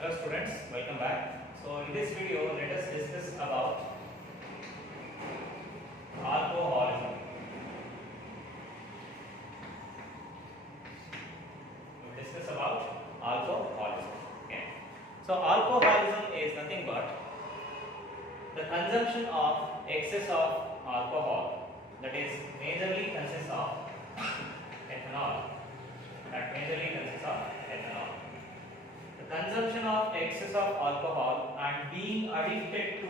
Hello students, welcome back. So in this video, let us discuss about alcoholism. We will discuss about alcoholism. Okay. So alcoholism is nothing but the consumption of excess of alcohol, that is majorly consists of ethanol. That majorly consists of ethanol. The consumption of excess of alcohol and being addicted to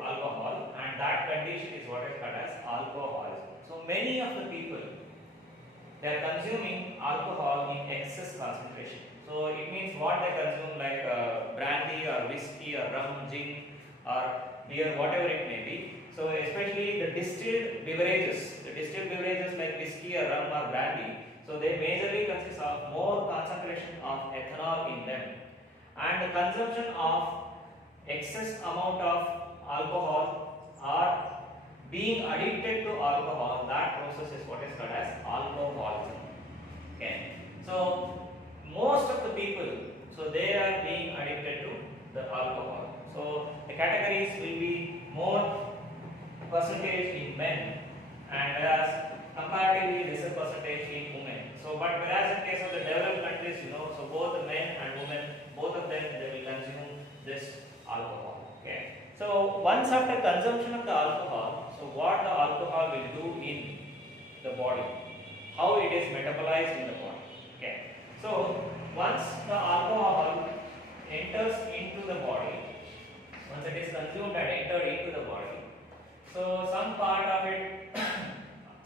alcohol, and that condition is what is called as alcoholism. So many of the people, they are consuming alcohol in excess concentration. So it means what they consume, like brandy or whiskey or rum, gin or beer, whatever it may be. So especially the distilled beverages like whiskey or rum or brandy, so they majorly consist of more concentration of ethanol in them, and the consumption of excess amount of alcohol or being addicted to alcohol, that process is what is called as alcoholism. Okay. So most of the people, so they are being addicted to the alcohol. So the categories will be more percentage in men, and whereas comparatively lesser percentage in women. So but whereas in case of the developed countries, so both the men and women, both of them, they will consume this alcohol. Okay. So once after consumption of the alcohol, so what the alcohol will do in the body, how it is metabolized in the body. Okay. So once the alcohol enters into the body, once it is consumed and entered into the body, so some part of it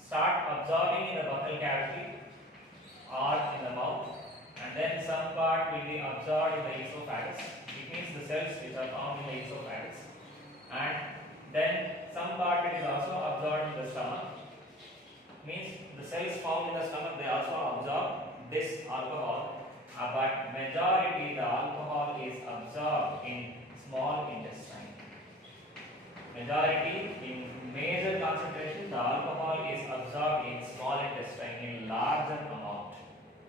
start absorbing in the buccal cavity or in the mouth, and then some part will be absorbed in the esophagus. It means the cells which are found in the esophagus, and then some part it is also absorbed in the stomach. Means the cells found in the stomach, they also absorb this alcohol, but majority the alcohol is absorbed in small intestine. Majority in major concentration, the alcohol is absorbed in small intestine in larger amount.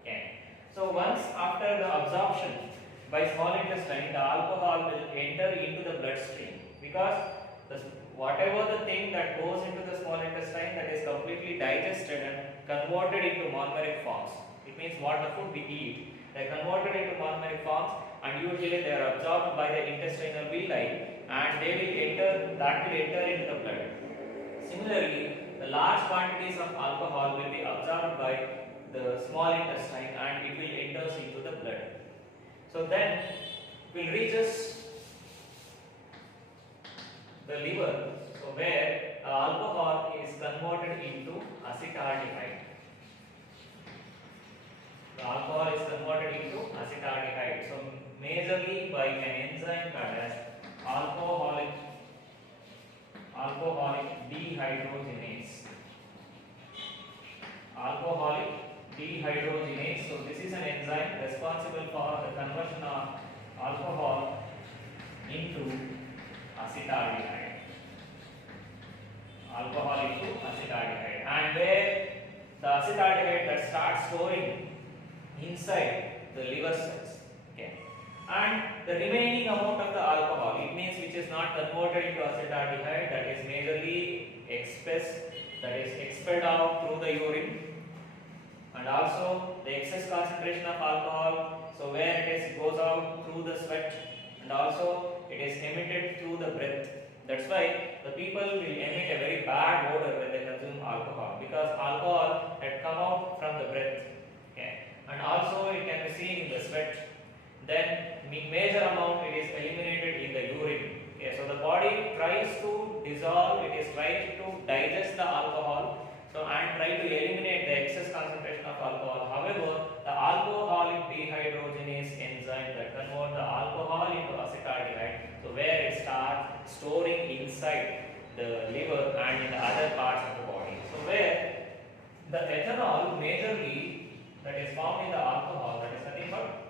Okay. So once after the absorption by small intestine, the alcohol will enter into the bloodstream, because whatever the thing that goes into the small intestine, that is completely digested and converted into monomeric forms. It means what the food we eat, they are converted into monomeric forms, and usually they are absorbed by the intestinal villi, and they will enter into the blood. Similarly, the large quantities of alcohol will be absorbed by the small intestine, and it will enter into the blood. So then it will reaches the liver, so where the alcohol is converted into acetaldehyde. The alcohol is converted into acetaldehyde. So majorly by an enzyme called as alcoholic dehydrogenase. Alcoholic dehydrogenase. So this is an enzyme responsible for the conversion of alcohol into acetaldehyde. Alcohol into acetaldehyde, and where the acetaldehyde that starts storing inside the liver cells. Okay. And the remaining amount of the alcohol, it means which is not converted into acetaldehyde, that is majorly expelled out through the urine, and also the excess concentration of alcohol, so where it goes out through the sweat, and also it is emitted through the breath. That's why the people will emit a very bad odor when they consume alcohol, because alcohol had come out from the breath. Okay. And also it can be seen in the sweat. Then major amount it is eliminated in the urine. Okay. So the body tries to dissolve, it is trying to digest the alcohol, so and try to eliminate the excess concentration of alcohol. However, the alcoholic dehydrogenase enzyme that convert the alcohol into acetaldehyde, so where it starts storing inside the liver and in the other parts of the body. So where the ethanol majorly that is found in the alcohol, that is nothing but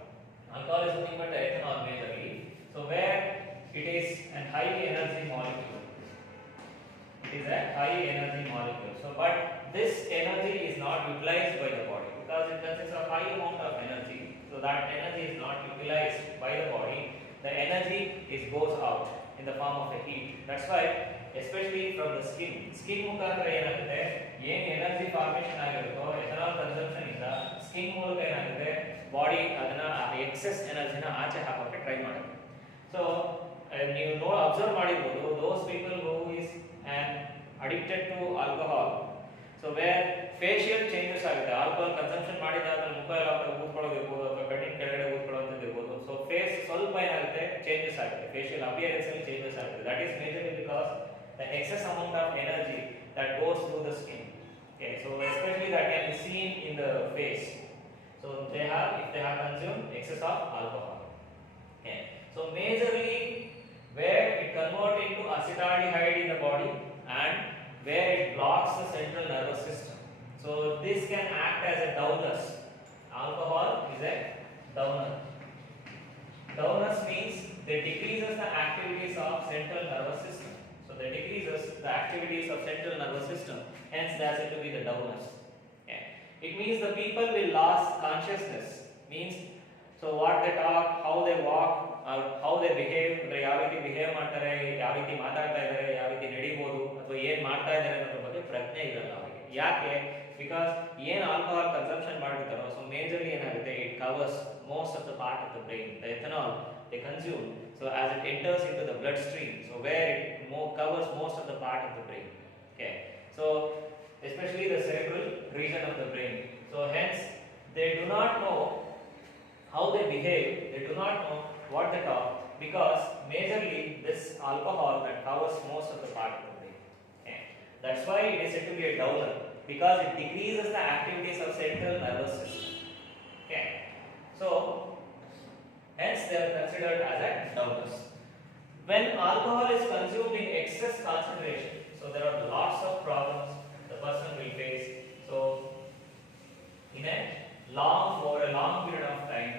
alcohol is nothing but the ethanol majorly. So where it is a high energy molecule. It is a high energy molecule. So but this energy is not utilized high amount of energy, so that energy is not utilized by the body. The energy goes out in the form of a heat. That's why especially from the skin ಮುಖಾಂತರ ಏನಾಗುತ್ತೆ, ಏನು energy formation ಆಗಿರುತ್ತೋ ethanol consumption ಇಂದ skin ಮೂಲಕ ಏನಾಗುತ್ತೆ, body ಅದನ್ನ excess ಎನರ್ಜಿನ ಆಚೆ ಹಾಕೋಕೆ try ಮಾಡುತ್ತೆ. ಸೊ ನೀವು ಅಬ್ಸರ್ವ್ ಮಾಡಿರ್ಬೋದು, those people who is addicted to alcohol, so where facial changes ಆಗುತ್ತೆ, ಆಲ್ಕೋಹಾಲ್ ಕನ್ಸಂಪ್ಷನ್ ಮಾಡಿದಾಗ ಮುಖ ಎಲ್ಲ ಊದ್ಕೊಳ್ಳೋದಿರ್ಬೋದು ಅಥವಾ ಕಣ್ಣಿನ ಕೆಳಗಡೆ ಊದ್ಕೊಳ್ಳೋದಿರ್ಬೋದು. ಸೊ ಫೇಸ್ ಸ್ವಲ್ಪ ಏನಾಗುತ್ತೆ, ಚೇಂಜಸ್ ಆಗುತ್ತೆ, ಫೇಶಿಯಲ್ ಅಪಿಯರೆನ್ಸ್ ಅಲ್ಲಿ ಚೇಂಜಸ್ ಆಗುತ್ತೆ. That is majorly because the excess amount of energy that goes through the skin. Okay, so especially that can be seen in the face. So if they have consumed excess of alcohol. Okay, so majorly where it converts into acetaldehyde in the body and where it blocks the central nervous system. So this can act as a downers. Alcohol is a downer. Downers means they decreases the activities of central nervous system. That decreases the activities of central nervous system, hence that's it to be the downers. Okay. It means the people will lose consciousness, means so what they talk, how they walk, or how they behave, ಅಂದ್ರೆ ಯಾವ ರೀತಿ behave ಮಾಡ್ತಾರೆ, ಯಾವ ರೀತಿ ಮಾತಾಡ್ತಾ ಇದ್ದಾರೆ, ಯಾವ ರೀತಿ ನಡಿಬಹುದು ಅಥವಾ ಏನು ಮಾಡ್ತಾ ಇದ್ದಾರೆ ಅನ್ನೋದ್ರ ಬಗ್ಗೆ ಪ್ರಜ್ಞೆ ಇರಲ್ಲ ಅವರಿಗೆ. ಯಾಕೆ? ಬಿಕಾಸ್ ಏನು ಆಲ್ಕೋಹಾಲ್ ಕನ್ಸಂಪ್ಷನ್ ಮಾಡಿರ್ತಾರೋ, ಸೊ ಮೇಜರ್ಲಿ ಏನಾಗುತ್ತೆ, it covers most of the part of the brain. The ethanol they consume, so as it enters into the bloodstream, so where it covers most of the part of the brain. Okay, so especially the cerebral region of the brain. So hence they do not know how they behave, they do not know what they talk, because majorly this alcohol that covers most of the part of the brain. Okay, that's why it is said to be a downer, because it decreases the activities of central nervous system. Okay, so hence they are considered as a downers. When alcohol is consumed in excess concentration, so there are lots of problems the person will face. So in a for a long period of time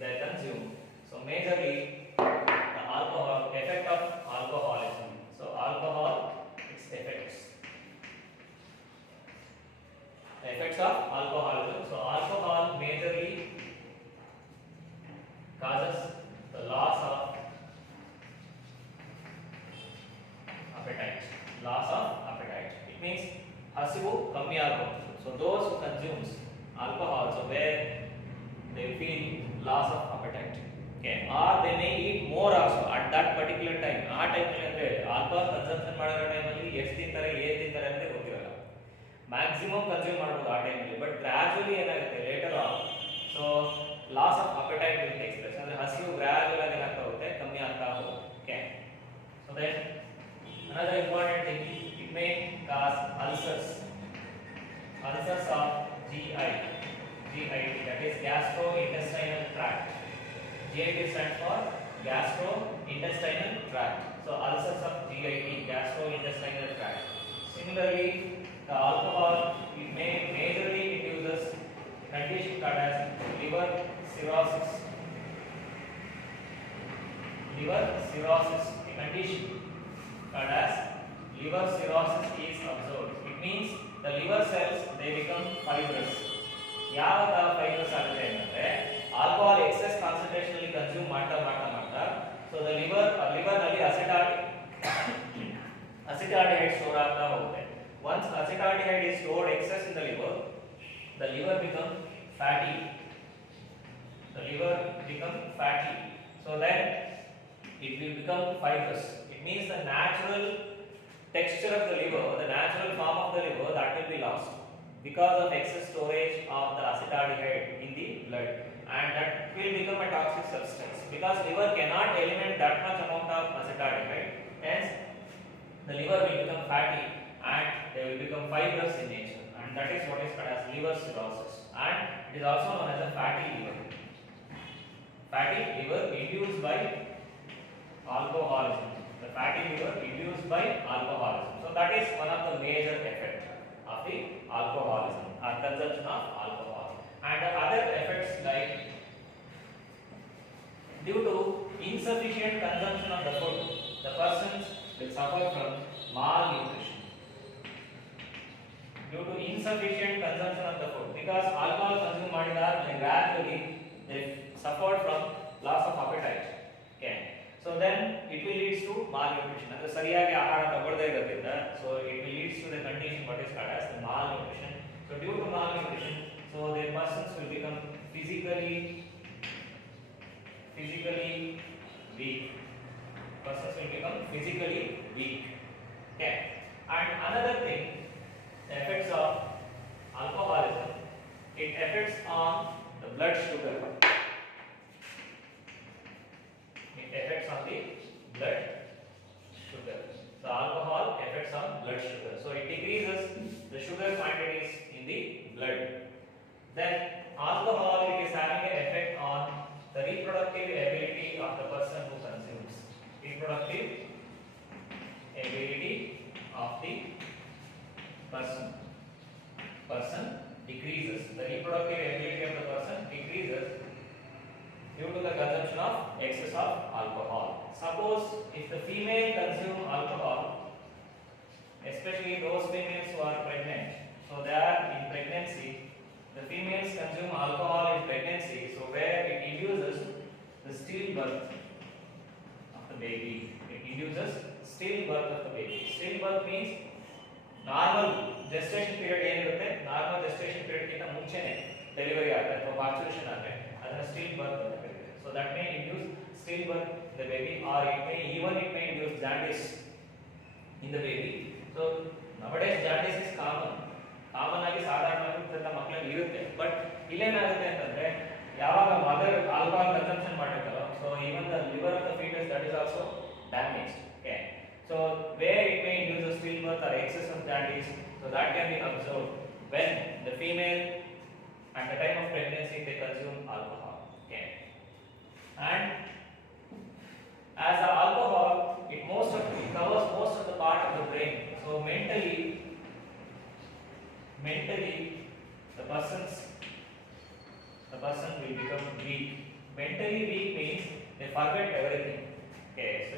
they consume. So majorly the alcohol effect of alcoholism. So alcohol, its effects. The effects of alcoholism. So alcohol majorly causes the loss of appetite. Loss of appetite. It means hasivu kammi agodu. So those who consumes alcohol, so where they feel loss of appetite. Okay, or they may eat more also at that particular time. ಆ time ಅಲ್ಲಿ ಅಂದ್ರೆ alcohol consumption ಮಾಡೋ time ಅಲ್ಲಿ ಎಷ್ಟು ತಿಂತಾರೆ ಏನು ತಿಂತಾರೆ ಅಂತ ಗೊತ್ತಿರಲ್ಲ. ಮ್ಯಾಕ್ಸಿಮಮ್ ಕನ್ಸ್ಯೂಮ್ ಮಾಡಬಹುದು ಆ ಟೈಮ್ ಅಲ್ಲಿ, ಬಟ್ ಗ್ರಾಜುವಲಿ ಏನಾಗುತ್ತೆ later on, so loss of appetite will take place. ಅಂದ್ರೆ ಹಸಿವು ಗ್ರಾಜುವಲ್ ಆಗಿ ಏನಾಗ್ತಾ ಹೋಗುತ್ತೆ, ಕಮ್ಮಿ ಆಗ್ತಾ ಹೋಗುತ್ತೆ. Okay, so then another important thing, it may cause ulcers of GIT, that is gastrointestinal tract. GIT stands for gastrointestinal tract. So ulcers of GIT, gastrointestinal tract. Similarly, the alcohol, it may majorly induces condition called as liver cirrhosis. A condition called as liver cirrhosis is observed. It means the liver cells they become fibrous. ಯಾವಾಗ fibrous ಆಗುತ್ತೆ ಅಂದ್ರೆ alcohol excess concentration ಅಲ್ಲಿ consume ಮಾಡ್ತಾ so the liver ನಲ್ಲಿ acetaldehyde store ಆಗ್ತಾ ಹೋಗುತ್ತೆ. Once acetaldehyde is stored excess in the liver become fatty. So then it will become fibrous. It means the natural texture of the liver, the natural form of the liver, that will be lost because of excess storage of the acetaldehyde in the blood, and that will become a toxic substance because liver cannot eliminate that much amount of acetaldehyde. Hence the liver will become fatty and they will become fibrous in nature, and that is what is called as liver cirrhosis, and it is also known as a fatty liver. Fatty liver induced by alcoholism. The fatty liver induced by alcoholism. So that is one of the major effects of the alcoholism or consumption of alcohol. And the other effects like due to insufficient consumption of the food, the persons will suffer from malnutrition. due to insufficient consumption of the food, because alcohol consumed ಮಾಡಿದಾಗ gradually they suffered from loss of appetite. Okay, so then it will leads to malnutrition. ಅಂದ್ರೆ ಸರಿಯಾಗಿ ಆಹಾರ ತಗೊಳ್ಳದೇ ಇರೋದ್ರಿಂದ so it will leads to the condition what is called as the malnutrition. So due to malnutrition, so the persons will become physically weak. Persons will become physically weak. Okay, and another thing, the effects of alcoholism, it affects on the blood sugar. It affects on the blood sugar. So alcohol affects on blood sugar. So it decreases the sugar quantities in the blood. Then alcohol, it is having an effect on the reproductive ability of the person who consumes. Reproductive ability of the person decreases. The reproductive ability of the person decreases due to the consumption of excess of alcohol. Suppose if the female consume alcohol, especially those females who are pregnant, so they are in pregnancy, the females consume alcohol in pregnancy, so where it induces the stillbirth of the baby. It induces stillbirth of the baby. Stillbirth means normal gestation period ಏನಿರುತ್ತೆ, normal gestation period ಗಿಂತ ಮುಂಚೆನೇ delivery ಆಗುತ್ತೆ ಅಥವಾ ಪಾರ್ಚುಲೇಷನ್ ಆಗುತ್ತೆ, ಅದನ್ನ stillbirth ಅಂತ ಕರೀತಾರೆ. So that may induce stillbirth in the baby, or it may induce jaundice in the baby. So nowadays jaundice is common ಆಗಿ ಸಾಧಾರಣವಾಗಿ ಮಕ್ಕಳಿಗೆ ಇರುತ್ತೆ. ಬಟ್ ಇಲ್ಲೇನಾಗುತ್ತೆ ಅಂತಂದ್ರೆ ಯಾವಾಗ ಮದರ್ ಆಲ್ಕೋಹಾಲ್ ಕನ್ಸಂಪ್ಷನ್ ಮಾಡಿರ್ತಾರೋ, so even the liver of the foetus that is also damaged. Okay, so where it may induce a stillbirth or excess of jaundice, so that can be observed when the female at the time of pregnancy they consume alcohol. Okay, and as the alcohol it covers most of the part of the brain, so mentally the person will become weak. Mentally weak means they forget everything. Okay, so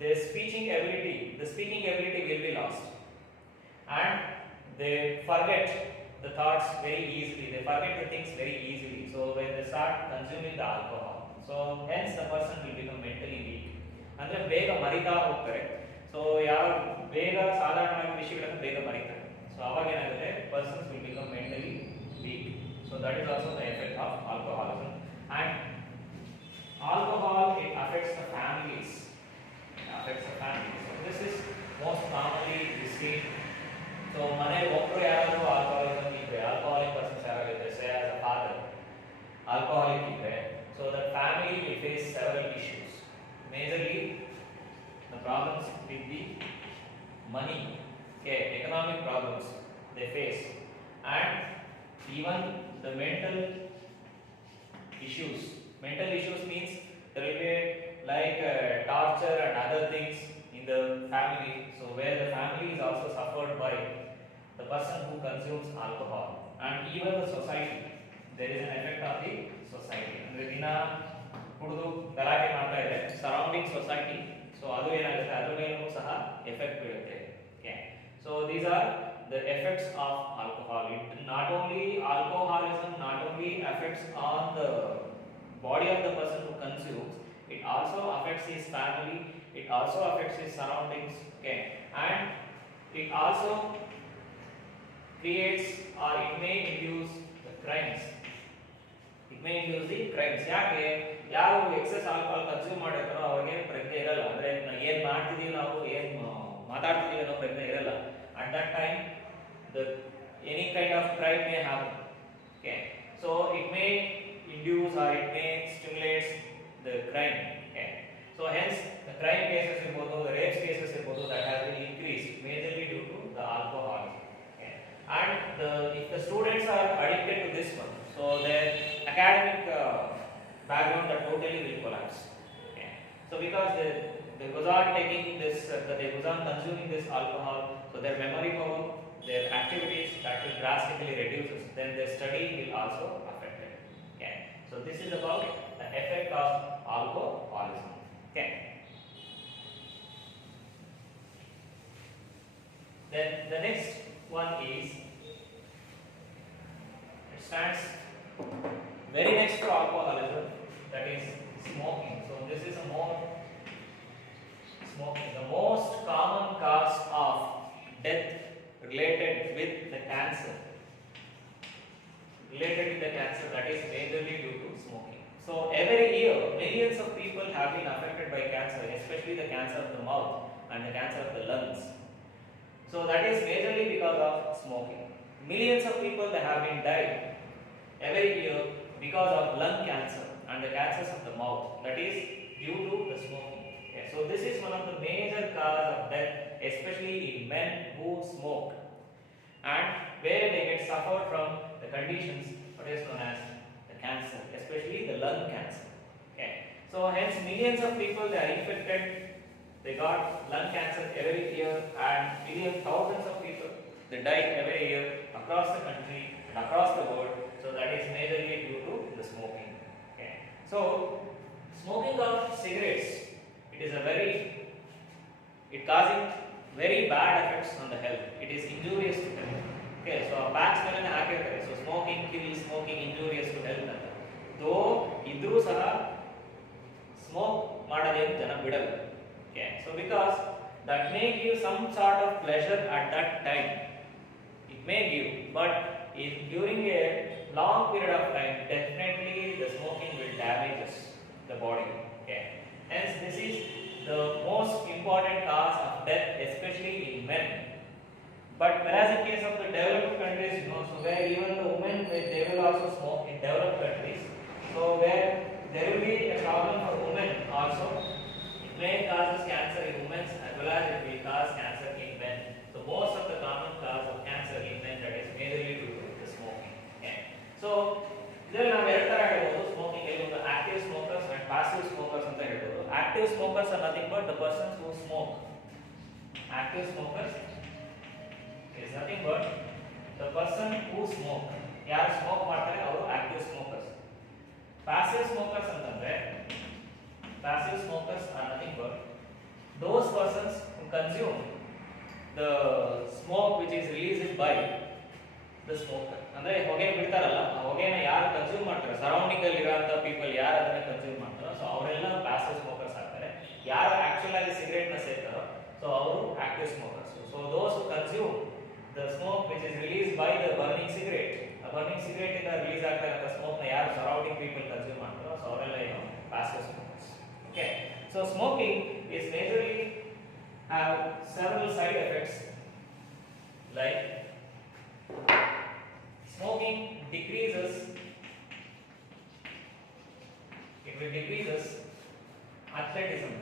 the speaking ability will be lost, and they forget the thoughts very easily, they forget the things very easily. So when they start consuming the alcohol, so hence the person will become mentally weak. ಅಂದ್ರೆ ಬೇಗ ಮರಿತಾ ಹೋಗ್ತಾರೆ. So ಯಾವ ಬೇಗ ಸಾಧಾರಣವಾಗಿ ವಿಷಯಗಳನ್ನು ಬೇಗ ಮರಿತಾರೆ. So ಅವಾಗ ಏನಾಗುತ್ತೆ, persons will become mentally weak. So that is also the effect of alcoholism. And alcohol, it affects the families. So this is most commonly seen. So ಮನೆ ಒಬ್ಬರು ಯಾರಾದರೂ alcoholic persons ಯಾರಾಗಿದ್ರೆ, say as a father alcoholic ಇದ್ರೆ, so the family will face several issues. Majorly the problems with the money, okay, economic problems they face, and even the mental issues. Mental issues means there will be like torture and other things in the family. So where the family is also suffered by the person who consumes alcohol, and even the society, there is an effect of the society. ಅಂದ್ರೆ ದಿನ ಕುಡಿದು ಗಲಾಟೆ ಮಾಡ್ತಾ ಇದೆ surrounding society, so ಅದು ಏನಾಗುತ್ತೆ, ಅದರ ಮೇಲೂ ಸಹ ಎಫೆಕ್ಟ್ ಬೀಳುತ್ತೆ. Okay, so these are the effects of alcohol. It not only alcoholism not only affects on the body of the person who consumes, it also affects his family, it also affects his surroundings. Okay, and it also creates, or it may induce the crimes. ಯಾಕೆ ಯಾರು excess alcohol consume ಮಾಡಿರ್ತಾರೋ ಅವ್ರಿಗೆ ಪ್ರಜ್ಞೆ ಇರಲ್ಲ. ಅಂದ್ರೆ ಏನ್ ಮಾಡ್ತಿದೀವಿ ನಾವು, ಏನ್ ಮಾತಾಡ್ತಿದೀವಿ ಅನ್ನೋ ಪ್ರಜ್ಞೆ ಇರಲ್ಲ. At that time any kind of crime may happen. Okay, so it may induce or it may stimulate the crime. Okay, so hence the crime cases irbodu, the rape cases irbodu, that has been increased majorly due to the alcohol. Okay, and if the students are addicted to this one, so their academic background that totally will collapse. Okay, so because they goes on taking this, they goes on consuming this alcohol, so their memory power, their activities, that will drastically reduces. Then their study will also affected. Okay, so this is about the effect of alcoholism. Okay, then the next one is, it stands very next to alcoholism, that is smoking. So this is a more smoking, the most common cause of death related with the cancer. That is majorly due to smoking. So every year millions of people have been affected by cancer, especially the cancer of the mouth and the cancer of the lungs. So that is majorly because of smoking. Millions of people that have been died every year because of lung cancer and the cancers of the mouth, that is due to the smoking. Okay. So this is one of the major cause of death, especially in men who smoke and where they get suffered from the conditions what is known as the cancer, especially the lung cancer. Okay. So hence millions of people they are infected, they got lung cancer every year, and millions, thousands of people they die every year across the country and across the world. So that is majorly due to the smoking. Okay. So smoking of cigarettes, it causing very bad effects on the health. It is injurious to health. Okay, so packs melane hakirtare. So smoking kills, smoking injurious to health anta. Though idru saha smoke madadenu jana bidalla. Okay, so because that may give some sort of pleasure at that time. It may give, but during a long period of time, definitely the smoking will damage the body. Okay. Hence, this is the most important cause of death, especially in men. But whereas in case of the developed countries, so where even the women they will also smoke in developed countries. So where there will be a problem for women also. It may cause cancer in women as well as it will cause cancer in men. So most of the common cause of cancer in men, that is majorly due to the smoking. Okay. So ಇದರಲ್ಲಿ ನಾವು ಎರಡು ತರ ಹೇಳ್ಬೋದು smoking ಅಲ್ಲಿ, ಒಂದು active smokers and passive smokers ಅಂತ ಹೇಳ್ಬೋದು. Active smokers are nothing but the persons who smoke. Active smokers is nothing but the person who smoke. ಯಾರು ಸ್ಮೋಕ್ ಮಾಡ್ತಾರೆ ಅವರು ಆಕ್ಟಿವ್ ಸ್ಮೋಕರ್ಸ್. passive smokers ಅಂತಂದ್ರೆ passive smokers are nothing but those persons who consume the smoke which is released by the smoker. ಅಂದ್ರೆ ಹೊಗೆ ಬಿಡ್ತಾರಲ್ಲ, ಆ ಹೊಗೆನ ಯಾರು consume ಮಾಡ್ತಾರೆ, surrounding ಅಲ್ಲಿ ಇರುವಂತ ಪೀಪಲ್ ಯಾರು ಅದನ್ನ ಕನ್ಸ್ಯೂಮ್ ಮಾಡ್ತಾರೋ ಸೊ ಅವರೆಲ್ಲ passive smokers ಆಗ್ತಾರೆ. ಯಾರು ಆಕ್ಚುಲ್ ಆಗಿ ಸಿಗರೇಟ್ ನ ಸೇರ್ತಾರೋ ಸೊ ಅವರು active smokers. So those who consume the smoke which is released by the burning cigarette, a burning cigarette ಇಂದ ರಿಲೀಸ್ ಆಗ್ತಿರೋ ಸ್ಮೋಕ್ ನ ಯಾರು ಸರೌಂಡಿಂಗ್ ಪೀಪಲ್ ಕನ್ಸ್ಯೂಮ್ ಮಾಡ್ತಾರೋ ಸೊ ಅವರೆಲ್ಲ ಏನು passive smokers. Okay, so smoking is majorly have several side effects, like smoking decreases, it will decreases athleticism.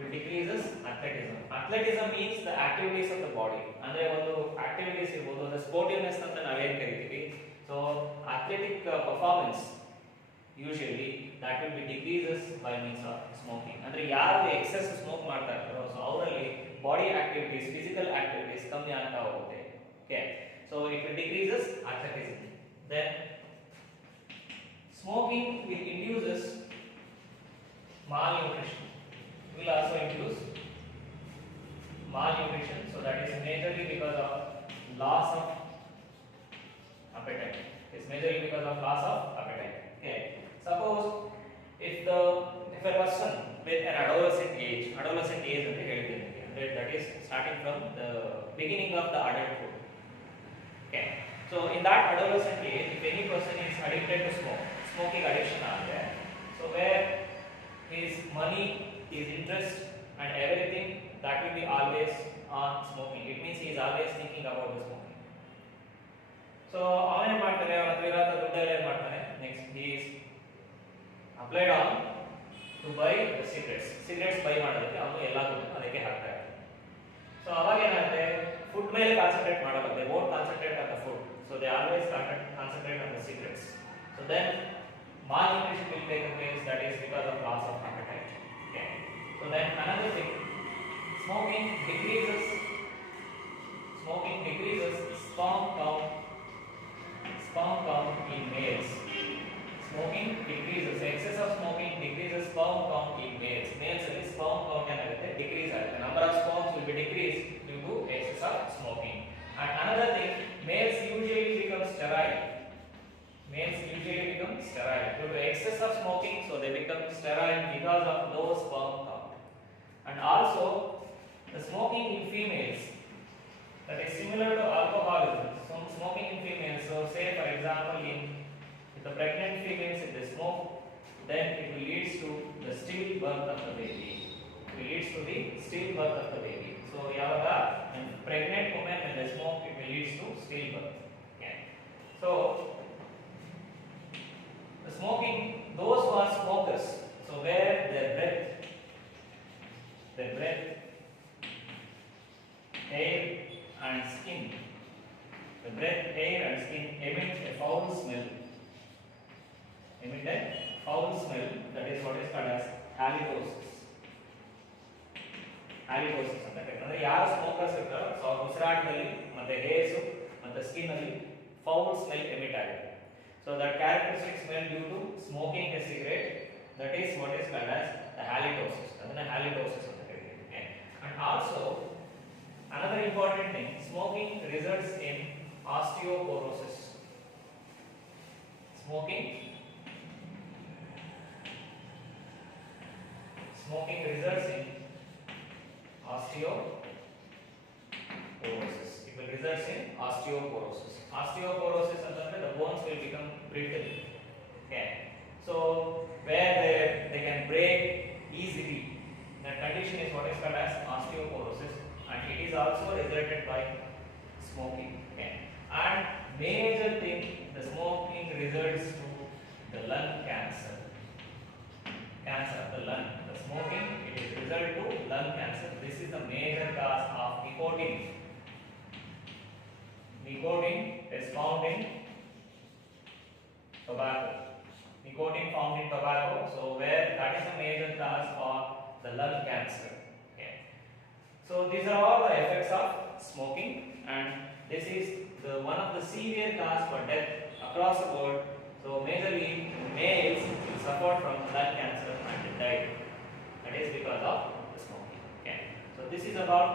It decreases athleticism. Athleticism means the activities of the body. ಅಂದ್ರೆ ಒಂದು activities ಇರಬಹುದು, ಅಂದ್ರೆ sportiveness ಅಂತ ನಾವೇನ್ ಕರಿತೀವಿ. So athletic performance usually that will be decreases by means of smoking. ಅಂದ್ರೆ ಯಾರು excess smoke ಮಾಡ್ತಾ ಇರ್ತಾರೋ ಸೊ ಅವರಲ್ಲಿ ಬಾಡಿ ಆಕ್ಟಿವಿಟೀಸ್, ಫಿಸಿಕಲ್ ಆಕ್ಟಿವಿಟೀಸ್ ಕಮ್ಮಿ ಆಗ್ತಾ ಹೋಗುತ್ತೆ. Okay, so it will decreases athleticism. Then smoking will induces malnutrition. Will also induce malnutrition. So that is majorly because of loss of appetite. It's majorly because of loss of appetite. Okay. Suppose if a person with an adolescent age ಅಂತ ಹೇಳಿದ್ದೀನಿ, ಅಂದ್ರೆ that is starting from the beginning of the adulthood. Okay. So in that adolescent age, if any person is addicted to smoking addiction ಆದರೆ, so where his money, his interest and everything that will be always on smoking. It means he is always thinking about the smoking. So ಅವನು ಏನು ಮಾಡ್ತಾನೆ, ಅವನ ಹತ್ರ ಇರೋ ದುಡ್ಡಲ್ಲಿ ಏನು ಮಾಡ್ತಾನೆ, next he is applied on to buy the cigarettes buy ಮಾಡೋದಕ್ಕೆ ಅವನು ಎಲ್ಲ ದುಡ್ಡು ಅದಕ್ಕೆ ಹಾಕ್ತಾ ಇರ್ತಾನೆ. ಸೊ ಅವಾಗ ಏನಾಗುತ್ತೆ, ಫುಡ್ ಮೇಲೆ ಕಾನ್ಸಂಟ್ರೇಟ್ ಮಾಡಲ್ಲ, they won't concentrate on the food, so they always concentrate on the cigarettes. So then malnutrition will take place, that is because of loss of appetite. Okay. So then another thing, smoking decreases sperm count in males. Smoking decreases, excess of smoking decreases sperm count in males. Males ಅಲ್ಲಿ sperm count ಏನಾಗುತ್ತೆ, decrease ಆಗುತ್ತೆ. Number of sperms will be decreased due to excess of sterile. Due to excess of smoking, so they become sterile because of low sperm count. And also, the smoking in females, that is similar to alcoholism. So smoking in females, so say for example if the pregnant females, if they smoke, then it will leads to the stillbirth of the baby. It leads to the stillbirth of the baby. So yavaga, when pregnant women when they smoke, it will leads to stillbirth. Okay. So the smoking, those who are smokers, so where their breath, hair and skin, the breath, hair and skin emit a foul smell. Emit a foul smell, that is what is called as halitosis. Halitosis ಅಂತ ಕರೀತಾರೆ. ಅಂದ್ರೆ ಯಾರು smokers ಇರ್ತಾರೋ so ಅವ್ರ ಉಸಿರಾಟದಲ್ಲಿ ಮತ್ತೆ hairs ಮತ್ತೆ skin ಅಲ್ಲಿ foul smell emit ಆಗುತ್ತೆ. So that characteristic smell due to smoking a cigarette, that is what is called as the halitosis. ಅದನ್ನ halitosis ಅಂತ ಕರೀತಾರೆ. Okay. And also another important thing, smoking results in osteoporosis. Smoking results in osteoporosis. It will result in osteoporosis. Osteoporosis antandre the bones will become brittle. Okay. So where they can break easily, that condition is what is called as osteoporosis, and it is also resulted by smoking. Okay. And major thing, the smoking results to the lung cancer. Cancer of the lung. The smoking, it is result to lung cancer. This is the major cause of nicotine. Nicotine is found in tobacco. Nicotine found in tobacco. So where that is the major cause for the lung cancer. Okay. So these are all the effects of smoking, and this is the one of the severe cause for death across the world. So majorly males suffer from lung cancer and die. That is because of the smoking. Okay. So this is about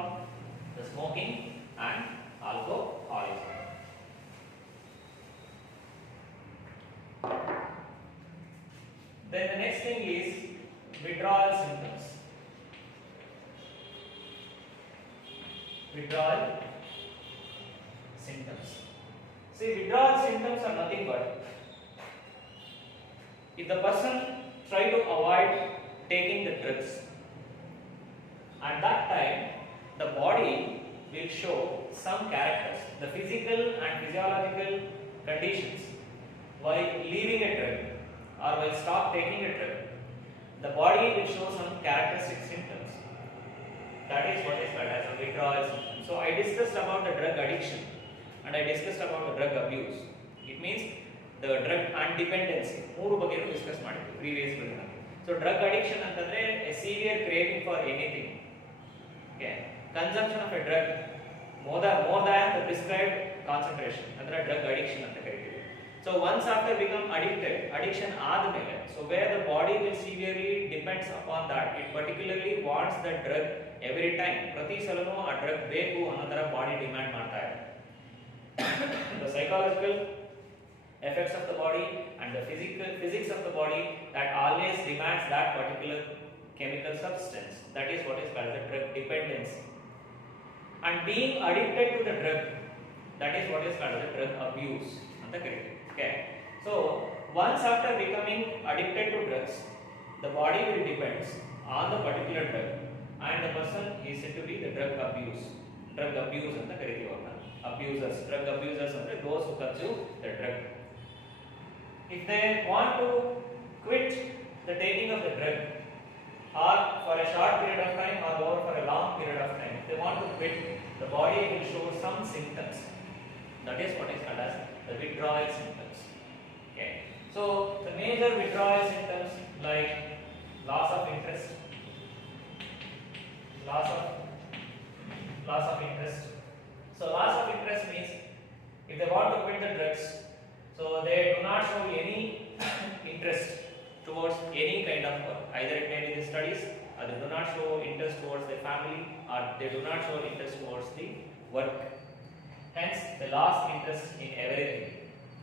the smoking and alcoholism. Then the next thing is withdrawal symptoms. Withdrawal symptoms. See, withdrawal symptoms are nothing but if the person try to avoid taking the drugs, at that time the body will show some characters, the physical and physiological conditions while leaving a drug or while stop taking a drug. The body will show some characteristic symptoms. That is what is called as a withdrawal symptom. So I discussed about the drug addiction and I discussed about the drug abuse. It means the drug and dependency. ಮೂರು ಬಗ್ಗೆ discuss ಮಾಡಿದ್ವಿ previous ವಿಡಿಯೋನಲ್ಲಿ. So drug addiction ಅಂತಂದ್ರೆ a severe craving for anything. Okay. Consumption of a drug more than the prescribed concentration ಅಂದ್ರೆ drug addiction ಅಂತ ಕರೀತೀವಿ. So once after become addicted, addiction ಆದಮೇಲೆ, so where the body will severely depends upon that, it particularly wants that drug every time. ಪ್ರತಿ ಸಲನೂ ಆ drug ಬೇಕು ಅನ್ನೋ ತರ body demand ಮಾಡ್ತಾ ಇದೆ. The psychological effects of the body and the physics of the body that always demands that particular chemical substance. That is what is called the drug dependency. And being addicted to the drug, that is what is called the drug abuse. Okay. So once after becoming addicted to drugs, the body will depends on the particular drug, and the person is said to be the drug abuse. Drug abuse anta ಕರೀತೀವಿ ಅವನ್ನ. Abusers, drug abusers ಅಂದ್ರೆ those who consume the drug. If they want to quit the taking of the drug, or for a short period of time or for a long period of time, if they want to quit, the body will show some symptoms. That is what is called as the withdrawal symptoms. Okay. So the major withdrawal symptoms like loss of interest, loss of interest. So loss of interest means if they want to quit the drugs, so they do not show any interest towards any kind of work. Either it may be the studies, or they do not show interest towards their family, or they do not show interest towards the work. Hence, they lost interest in everything.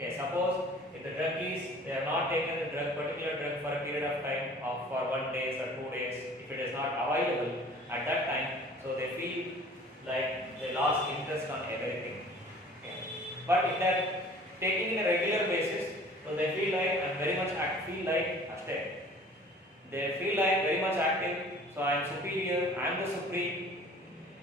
Okay, suppose if the drug is, they have not taken the drug, particular drug for a period of time of for 1 day or 2 days, if it is not available at that time, so they feel like they lost interest on everything. Okay. But if they are taking in a regular basis, so they feel like I'm very much feel like astay. They feel like very much active, so I am superior, I am the supreme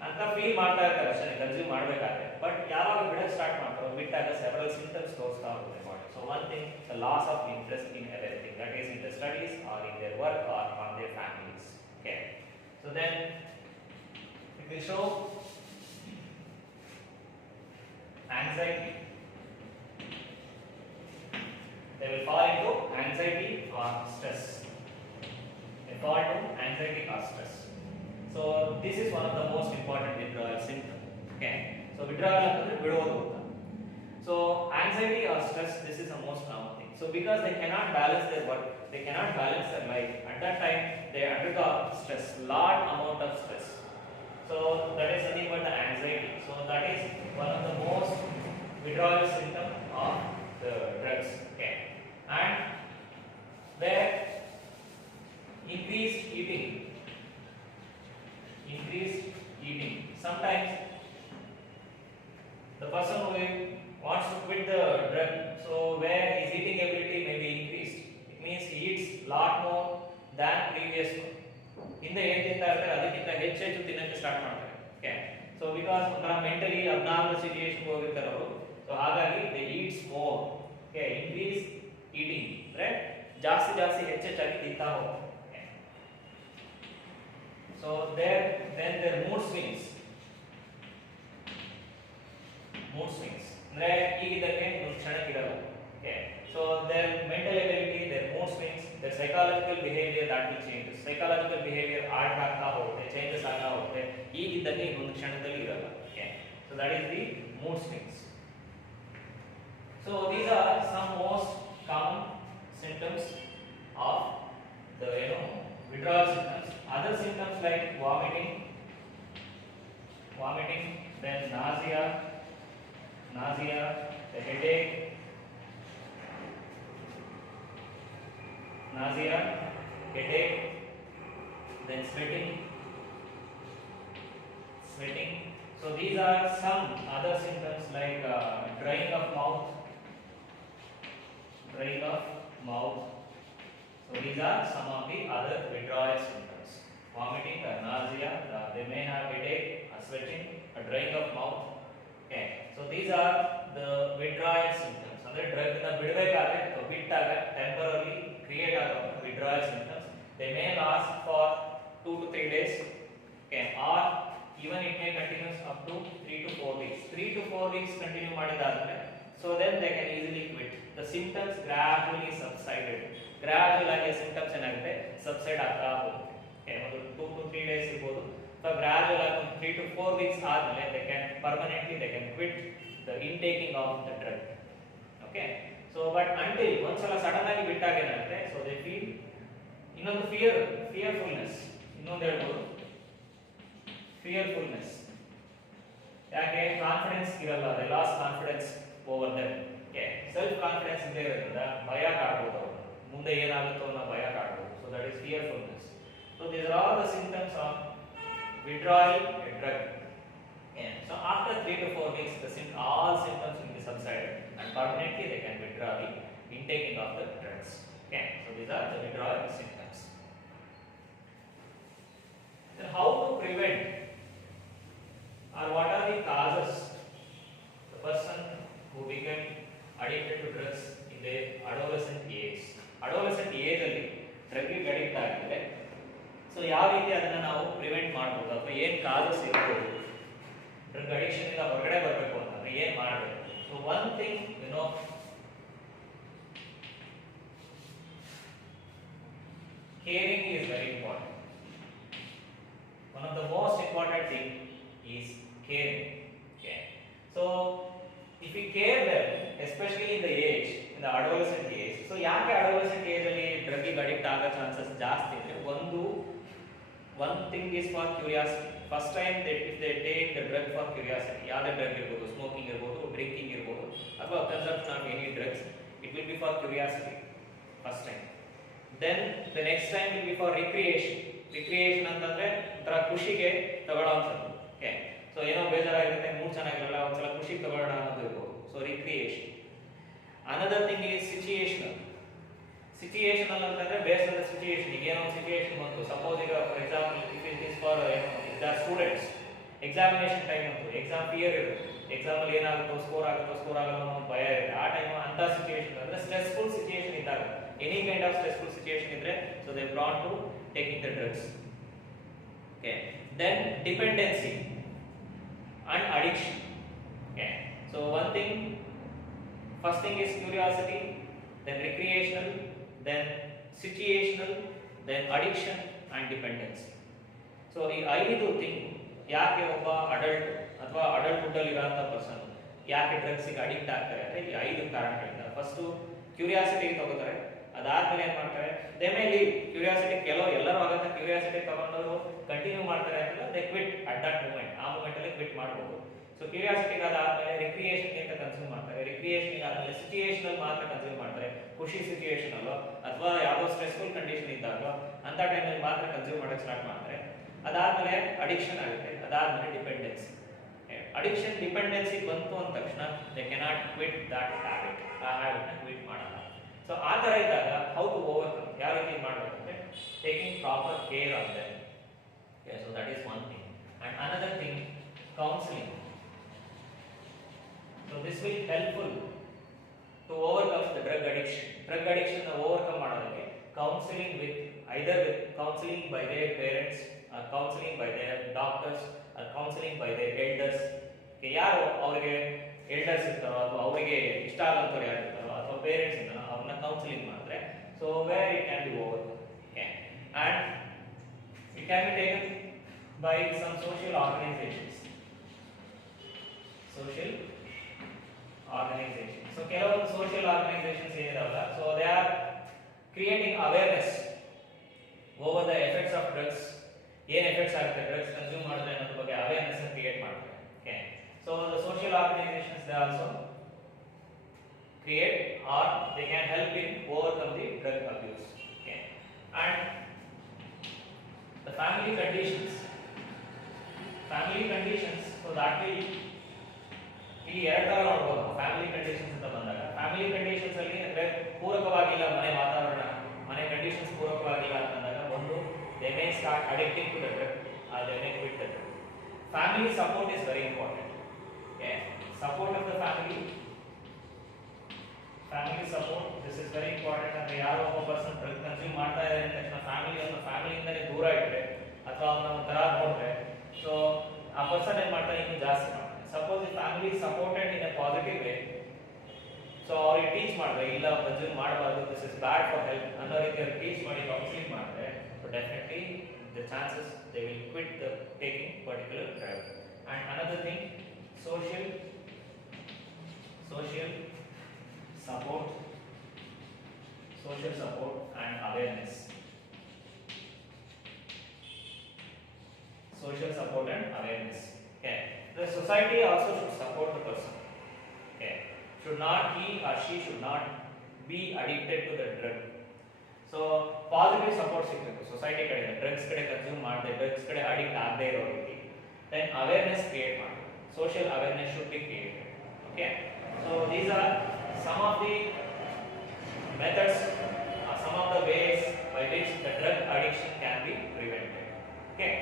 ಅಂತ feel ಮಾಡ್ತಾ ಇರ್ತಾರೆ ಅಷ್ಟೇ consume ಮಾಡಬೇಕಾದ್ರೆ. But ಯಾವಾಗ ಬಿಡಕ್ಕೆ start ಮಾಡ್ತಾರೋ ಬಿಟ್ಟಾಗ several symptoms ತೋರಿಸ್ತಾ ಹೋಗುತ್ತೆ body. So one thing, the loss of interest in everything, that is in the studies or in their work or on their families. Okay, so then it will show anxiety. They will fall into anxiety or stress. They fall into anxiety or stress. So this is one of the most important withdrawal symptom. Okay, so withdrawal ಅಂದ್ರೆ ಬಿಡೋದು ಅಂತ. So anxiety or stress, this is the most common thing. So because they cannot balance their work, they cannot balance their life, at that time they undergo stress, lot amount of stress. So that is nothing but the anxiety. So that is one of the most withdrawal symptom of the drugs. Okay, and where increased eating. Sometimes the person who wants to quit the drug, so where his eating ability may be increased. It means he eats lot more than previous. ಹಿಂದೆ ಏನು ತಿಂತಾ ಇರ್ತಾರೆ ಅದಕ್ಕಿಂತ ಹೆಚ್ಚು ತಿನ್ನಕ್ಕೆ start ಮಾಡ್ತಾರೆ. Okay, so because ಒಂಥರ mentally abnormal situation ಹೋಗಿರ್ತಾರೆ ಅವರು, ಸೊ ಹಾಗಾಗಿ they eats more. Okay, increase eating ಅಂದ್ರೆ ಜಾಸ್ತಿ ಹೆಚ್ಚಾಗಿ ತಿಂತಾ ಹೋಗ್ತಾರೆ. So then their mood swings ಅಂದ್ರೆ ಈಗಿದ್ದಕ್ಕೆ ಒಂದು ಕ್ಷಣಕ್ಕೆ ಇರಲ್ಲ. Okay, so their mental ability, their mood swings, their psychological behavior, that will change. Psychological behavior ಆಲ್ಟ್ ಆಗ್ತಾ ಹೋಗುತ್ತೆ, ಚೇಂಜಸ್ ಆಗ್ತಾ ಹೋಗುತ್ತೆ, ಈಗಿದ್ದಕ್ಕೆ ಇನ್ನೊಂದು ಕ್ಷಣದಲ್ಲಿ ಇರಲ್ಲ. Okay, so that is the mood swings. So these are some most common symptoms of the withdrawal symptoms. Other symptoms like vomiting, then nausea, the headache, then sweating. So these are some other symptoms like drying of mouth. So these are some of the other withdrawal symptoms. Vomiting, nausea, they may have headache, sweating, a drying of mouth. Okay, so these are the withdrawal symptoms. Andre drug na bidbekagre to bittaga temporarily create agೋ withdrawal symptoms. They may last for 2 to 3 days. Okay, or even it may continue up to 3 to 4 weeks. 3 to 4 weeks continue ಮಾಡಿದಾದ್ಮೇಲೆ, so then they can easily quit. The symptoms gradually subsided. Gradually ಆಗಿ symptoms ಏನಾಗುತ್ತೆ subside ಆಗ್ತಾ ಹೋಗುತ್ತೆ. ಒಂದು 2 to 3 days ಇರಬಹುದು, ಅಥವಾ gradual ಆಗಿ 3 to 4 weeks ಆದ್ಮೇಲೆ they can permanently quit the intaking of the drug. Okay, so but until ಒಂದ್ಸಲ ಸಡನ್ ಆಗಿ ಬಿಟ್ಟಾಗ ಏನಾಗುತ್ತೆ, so they feel ಇನ್ನೊಂದು fearfulness, ಇನ್ನೊಂದು ಹೇಳ್ಬೋದು fearfulness. ಯಾಕೆ ಕಾನ್ಫಿಡೆನ್ಸ್ ಇರಲ್ಲ, they lost confidence over them. Okay, self confidence ಇದೆ ಇರೋದ್ರಿಂದ ಭಯ ಕಾಡ್ಬೋದು, ಮುಂದೆ ಏನಾಗುತ್ತೋ ಅನ್ನೋ ಭಯ ಕಾಡ್ಬೋದು. So that is fearfulness. So these are all the symptoms of withdrawal a drug. Yeah. So after 3 to 4 weeks, all symptoms will be subsided and permanently they can withdraw the intaking of the drugs. Okay. So these are the withdrawal symptoms. Then how to prevent, or what are the causes? The person who became addicted to drugs in their adolescent age. Adolescent age ಅಲ್ಲಿ drug addict ಆಗಿದ್ರೆ, so ಯಾವ ರೀತಿ ಅದನ್ನ ನಾವು prevent ಮಾಡಬಹುದು, ಅಥವಾ ಏನು causes ಇರಬಹುದು, ಡ್ರಗ್ ಅಡಿಕ್ಷನ್ ಇಂದ ಹೊರಗಡೆ ಬರಬೇಕು ಅಂತಂದ್ರೆ ಏನು ಮಾಡಬೇಕು? So one thing caring is very important. One of the most important thing is caring. Okay, so if we care them, especially in the age, in the adolescent age, so ಯಾಕೆ adolescent age ಅಲ್ಲಿ drug ಗೆ addict ಆಗೋ chances ಜಾಸ್ತಿ ಇದೆ? one thing is for curiosity. First time if they take the drug for curiosity, ಯಾವ್ದೇ drug ಇರಬಹುದು, smoking ಇರಬಹುದು, drinking ಇರಬಹುದು, ಅಥವಾ consumption of any drugs, it will be for curiosity first time. Then the next time will be for recreation. Recreation ಅಂತಂದ್ರೆ ಒಂಥರ ಖುಷಿಗೆ ತಗೊಳ್ಳೋವಂಥದ್ದು. Okay, so ಏನೋ ಬೇಜಾರಾಗಿರುತ್ತೆ, mood ಚೆನ್ನಾಗಿರಲ್ಲ, ಒಂದ್ಸಲ ಖುಷಿಗೆ ತಗೊಳ್ಳೋಣ ಅನ್ನೋದು ಇರ್ಬೋದು. So recreation. Another thing is situational. Situational ಅಂತಂದ್ರೆ ಬೇಸ್ಡ್ ಆನ್ ದ ಸಿಚುಯೇಷನ್. ಈಗ ಏನೋ ಒಂದು ಸಿಚುಯೇಷನ್ ಬಂತು, ಸಪೋಸ್ ಈಗ for example if it is for students, examination time ಬಂತು, ಎಕ್ಸಾಮ್ ಫಿಯರ್ ಇರುತ್ತೆ, ಎಕ್ಸಾಮ್ ಅಲ್ಲಿ ಏನಾಗುತ್ತೋ, ಸ್ಕೋರ್ ಆಗಲ್ಲ ಅನ್ನೋ ಭಯ ಇರುತ್ತೆ. ಆ ಟೈಮ್ ಅಂತ ಸಿಚುಯೇಷನ್ ಅಂದ್ರೆ ಸ್ಟ್ರೆಸ್ಫುಲ್ ಸಿಚುಯೇಷನ್ ಇದ್ದಾಗ, any kind of stressful situation ಇದ್ರೆ, so they brought to taking the drugs. Okay, then dependency and addiction. Okay, so one thing, first thing is curiosity, then recreational, then situational, then addiction and dependency. So ಈ ಐದು thing ಯಾಕೆ ಒಬ್ಬ adult ಅಥವಾ adulthood ಅಲ್ಲಿ ಇರೋಂಥ person ಯಾಕೆ ಡ್ರಗ್ಸಿಗೆ addict ಆಗ್ತಾರೆ ಅಂದ್ರೆ ಈ ಐದು ಕಾರಣಗಳಿಂದ. ಫಸ್ಟ್ ಕ್ಯೂರಿಯಾಸಿಟಿ ತಗೋತಾರೆ, ಅದಾದ್ಮೇಲೆ ಏನ್ ಮಾಡ್ತಾರೆ, ದೇ ಮೇ ಲೀವ್ ಕ್ಯೂರಿಯಾಸಿಟಿ. ಕೆಲವು ಎಲ್ಲರೂ ಆಗಂತ ಕ್ಯೂರಿಯಾಸಿಟಿ ತಗೊಂಡು ಕಂಟಿನ್ಯೂ ಮಾಡ್ತಾರೆ ಅಂತ they quit at that moment, ಆ ಮೂಮೆಂಟ್ ಅಲ್ಲಿ ಕ್ವಿಟ್ ಮಾಡಬಹುದು. ಸೊ ಕ್ಯೂರಿಯಾಸಿಟಿ ಆದ್ಮೇಲೆ ರಿಕ್ರಿಯೇಷನ್ ಅಂತ ಕನ್ಸ್ಯೂಮ್ ಮಾಡ್ತಾರೆ, ರಿಕ್ರಿಯೇಷನ್ ಆದ್ಮೇಲೆ ಸಿಚುಯೇಷನಲ್ ಮಾತ್ರ ಕನ್ಸ್ಯೂಮ್ ಮಾಡ್ತಾರೆ, ಖುಷಿ ಸಿಚುಯೇಷನ್ ಅಲ್ವಾ ಅಥವಾ ಯಾವುದೋ ಸ್ಟ್ರೆಸ್ಫುಲ್ ಕಂಡೀಷನ್ ಇದ್ದಾಗಲೋ ಅಂತ ಟೈಮಲ್ಲಿ ಮಾತ್ರ ಕನ್ಸ್ಯೂಮ್ ಮಾಡಕ್ಕೆ ಸ್ಟಾರ್ಟ್ ಮಾಡ್ತಾರೆ. ಅದಾದ್ಮೇಲೆ ಅಡಿಕ್ಷನ್ ಆಗುತ್ತೆ, ಅದಾದ್ಮೇಲೆ ಡಿಪೆಂಡೆನ್ಸಿ. ಅಡಿಕ್ಷನ್ ಡಿಪೆಂಡೆನ್ಸಿ ಬಂತು ಅಂದ ತಕ್ಷಣ they cannot quit that habit, ಆ ಹ್ಯಾಬಿಟ್ನ ಕ್ವಿಟ್ ಮಾಡಲ್ಲ. ಸೊ ಆ ಥರ ಇದ್ದಾಗ ಹೌ ಟು ಓವರ್ಕಮ್, ಯಾವ ರೀತಿ ಮಾಡಬೇಕಂದ್ರೆ taking proper care of them. So that is one thing. And another thing, counselling. So this will helpful to overcome the drug addiction. Drug addiction overcome ಮಾಡೋದಕ್ಕೆ counselling with either with counselling by their parents, counselling by their doctors, counselling by their elders. ಯಾರು ಅವರಿಗೆ elders ಇರ್ತಾರೋ ಅಥವಾ ಅವರಿಗೆ ಇಷ್ಟ ಆಗಂತವ್ರು ಯಾರು ಇರ್ತಾರೋ ಅಥವಾ ಪೇರೆಂಟ್ಸ್ ಇದ್ದಾರೋ ಅವ್ರನ್ನ ಕೌನ್ಸಿಲಿಂಗ್ ಮಾಡಿದ್ರೆ, so where it can be overcome. Okay, and it can be taken by some social organisations. Social organisation. So ಕೆಲವೊಂದು ಸೋಷಿಯಲ್ ಆರ್ಗನೈಸೇಷನ್ಸ್ ಏನಿದಾವಲ್ಲ, so they are creating awareness over the effects of drugs. ಏನ್ effects ಆಗುತ್ತೆ drugs consume ಮಾಡಿದ್ರೆ ಅನ್ನೋದ್ರ ಬಗ್ಗೆ awareness create ಮಾಡ್ತಾರೆ. Okay, so the social organisations they also create or they can help in overcome the drug abuse. Okay, and the family conditions. So that will ಇಲ್ಲಿ ಎರಡು ತರ ನೋಡಬಹುದು. ಫ್ಯಾಮಿಲಿ ಕಂಡೀಷನ್ಸ್ ಅಂತ ಬಂದಾಗ, ಫ್ಯಾಮಿಲಿ ಕಂಡೀಷನ್ಸ್ ಅಲ್ಲಿ ಅಂದ್ರೆ ಪೂರಕವಾಗಿಲ್ಲ ಮನೆ ವಾತಾವರಣ, ಮನೆ ಕಂಡೀಷನ್ಸ್ ಪೂರಕವಾಗಿಲ್ಲ ಅಂತಂದಾಗ, ಒಂದು they may start addicting to the drug or they may quit the drug. Family support is very important. Okay, support of the family support, this is very important. ಅಂದ್ರೆ ಯಾರೋ ಒಬ್ಬ ಪರ್ಸನ್ ಡ್ರಗ್ ಕನ್ಸ್ಯೂಮ್ ಮಾಡ್ತಾ ಇದ್ದಾರೆ ಅಂತ ತಕ್ಷಣ ಫ್ಯಾಮಿಲಿಯಿಂದನೇ ದೂರ ಇಟ್ಟರೆ ಅಥವಾ ಅವನ ಒಂಥರ ನೋಡಿದ್ರೆ, ಸೊ ಆ ಪರ್ಸನ್ ಏನ್ ಮಾಡ್ತಾನೆ, ಇನ್ನೂ ಜಾಸ್ತಿ ಮಾಡ್ತಾನೆ. ಸಪೋಸ್ ಈ family supported in a positive way, so ಅವ್ರಿಗೆ ಟೀಚ್ ಮಾಡಿದ್ರೆ ಇಲ್ಲ ಕನ್ಸ್ಯೂಮ್ ಮಾಡಬಾರ್ದು, this is bad for health ಅನ್ನೋ ರೀತಿಯಲ್ಲಿ ಟೀಚ್ ಮಾಡಿ ಕೌನ್ಸಿಲಿಂಗ್ ಮಾಡಿದ್ರೆ, so definitely the chances they will quit the taking particular drug. And another thing, social support and awareness. Social support and awareness. Okay, the society also should support the person. Okay, he or she should not be addicted to the drug. So positive support ಸಿಗಬೇಕು society ಕಡೆಯಿಂದ, drugs ಕಡೆ consume ಮಾಡದೆ, drugs ಕಡೆ addict ಆಗದೆ ಇರೋ ರೀತಿ. Then awareness create ಮಾಡಬೇಕು, social awareness should be created. Okay, so these are some of the methods, some of the ways by which the drug addiction can be prevented. Okay,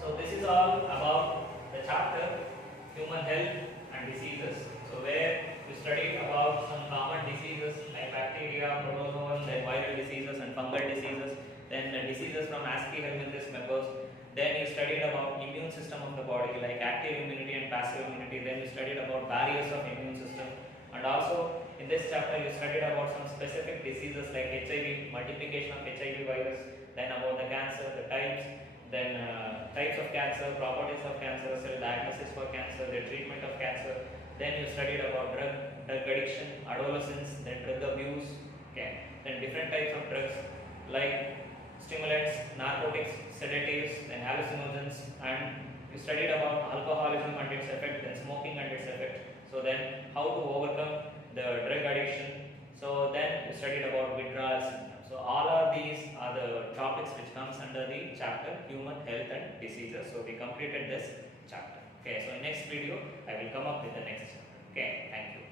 so this is all about the chapter human health and diseases. So where we studied about some common diseases like bacteria, protozoan, then viral diseases and fungal diseases, then the diseases from Ascii helminthus members. Then you studied about immune system of the body like active immunity and passive immunity. Then you studied about barriers of immune system, and also in this chapter you studied about some specific diseases like HIV, multiplication of HIV virus, then about the cancer, the types, then types of cancer, properties of cancer, cell diagnosis for cancer, the treatment of cancer. Then you studied about drug addiction, adolescence, then drug abuse. Okay, then different types of drugs like stimulants, narcotics, sedatives, then hallucinogens, and you studied about alcoholism and its its effect, then smoking and its effect. So then how to overcome the drug addiction. So then we studied about withdrawal symptoms. So all of these are the topics which comes under the chapter human health and diseases. So we completed this chapter. Okay, so in next video I will come up with the next chapter. Okay, thank you.